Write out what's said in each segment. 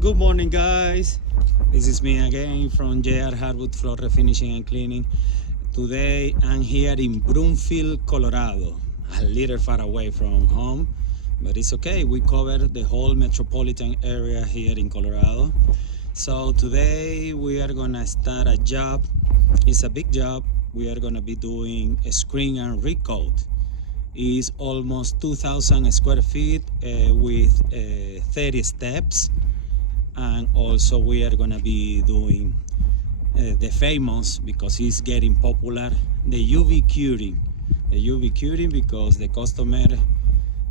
Good morning, guys. This is me again from JR Hardwood Floor Refinishing and Cleaning. Today I'm here in Broomfield, Colorado, a little far away from home, but it's okay. We cover the whole metropolitan area here in Colorado. So today we are gonna start a job. It's a big job. We are gonna be doing a screen and recoat. It's almost 2,000 square feet with 30 steps. And also we are gonna be doing the famous, because it's getting popular, the UV curing. The UV curing, because the customer,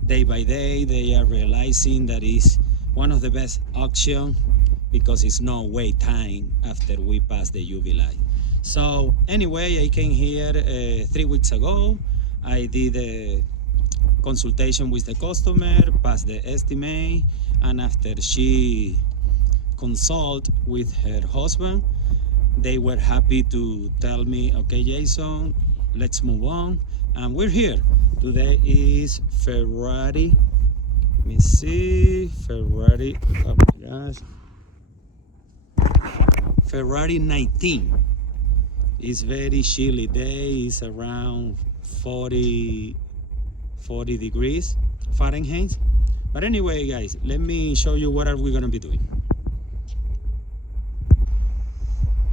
day by day, they are realizing that is one of the best options, because it's no wait time after we pass the UV light. So anyway, I came here 3 weeks ago. I did a consultation with the customer, passed the estimate, and after she consult with her husband, they were happy to tell me, okay, Jason, let's move on. And we're here. Today is February. Let me see. February. Oh my gosh. February 19. It's very chilly day. It's around 40 degrees Fahrenheit. But anyway, guys, let me show you what are we gonna be doing.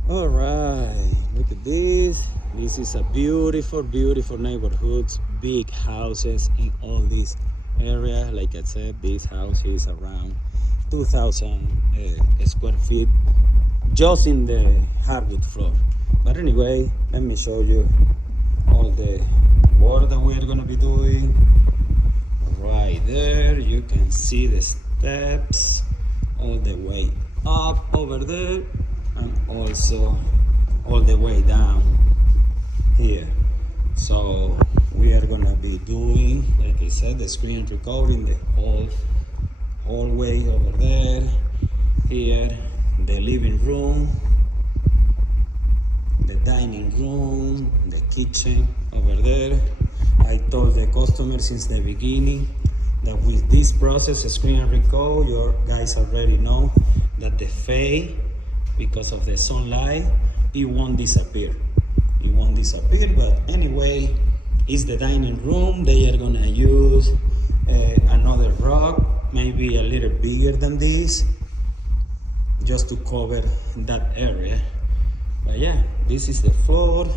All right, look at this. This is a beautiful, beautiful neighborhoods, big houses in all this area. Like I said, this house is around 2,000 square feet just in the hardwood floor. But anyway, let me show you all the work that we're gonna be doing. Right there, you can see the steps all the way up over there, and also all the way down here. So we are gonna be doing, like I said, the screen recovering the whole hallway over there, here, the living room, the dining room, the kitchen over there. I told the customer since the beginning that with this process, screen and recall, your guys already know that the fade, because of the sunlight, it won't disappear. It won't disappear, but anyway, it's the dining room. They are gonna use another rug, maybe a little bigger than this, just to cover that area. But yeah, this is the floor.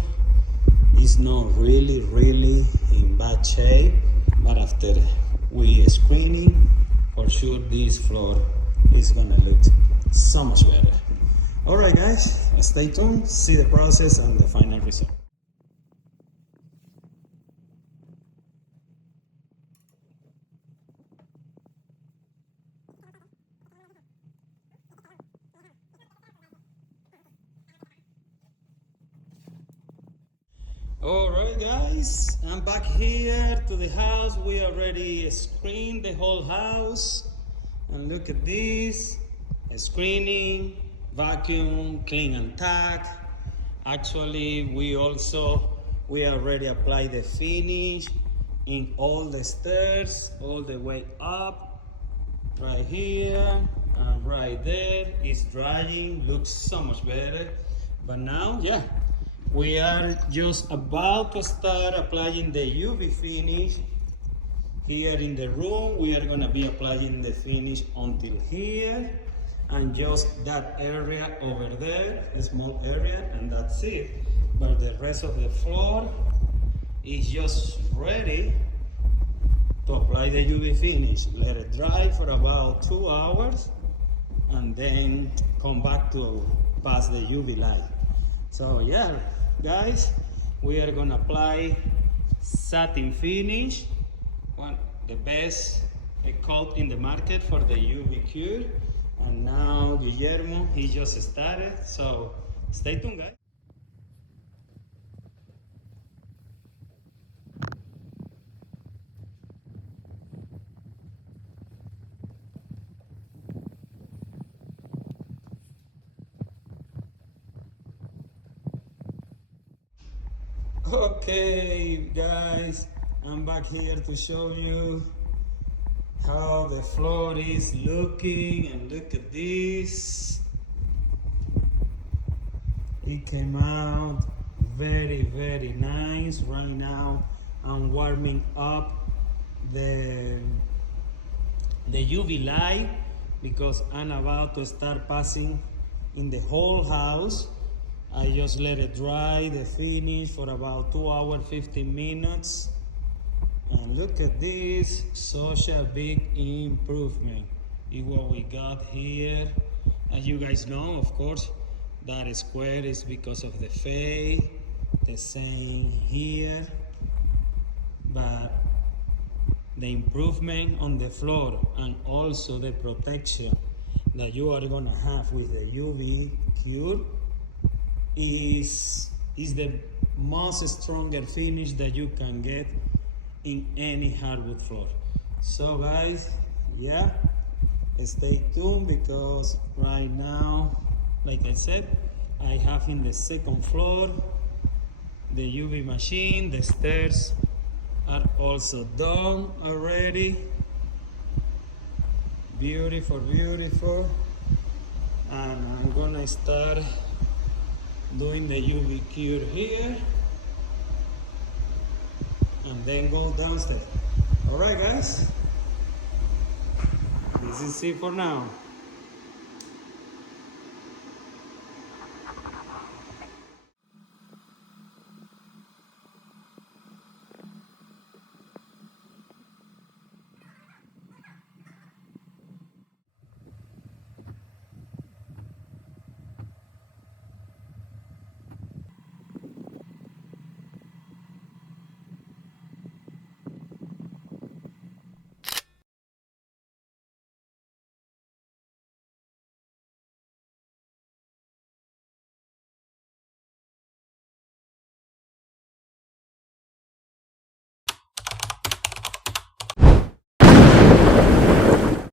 It's not really in bad shape, but after we screening, for sure this floor is gonna look so much better. All right, guys, stay tuned, see the process and the final result. All right, guys, I'm back here to the house. We already screened the whole house, and look at this: screening, vacuum, clean and tack. Actually, we already applied the finish in all the stairs, all the way up, right here and right there. It's drying, looks so much better. But now, yeah, we are just about to start applying the UV finish here in the room. We are gonna be applying the finish until here, and just that area over there, a small area, and that's it. But the rest of the floor is just ready to apply the UV finish. Let it dry for about 2 hours, and then come back to pass the UV light. So yeah, guys, we are gonna apply satin finish, the best coat in the market for the UV cure. And now Guillermo, he just started, so stay tuned, guys. Okay, guys, I'm back here to show you how the floor is looking, and look at this. It came out very nice. Right now I'm warming up the UV light because I'm about to start passing in the whole house. I just let it dry, the finish, for about 2 hours, 15 minutes. And look at this, such a big improvement in what we got here. As you guys know, of course, that square is because of the fade, the same here. But the improvement on the floor and also the protection that you are gonna have with the UV cure is the most stronger finish that you can get in any hardwood floor. So guys, yeah, stay tuned because right now, like I said, I have in the second floor the UV machine. The stairs are also done already. Beautiful. And I'm gonna start doing the UV cure here and then go downstairs. All right, guys, this is it for now.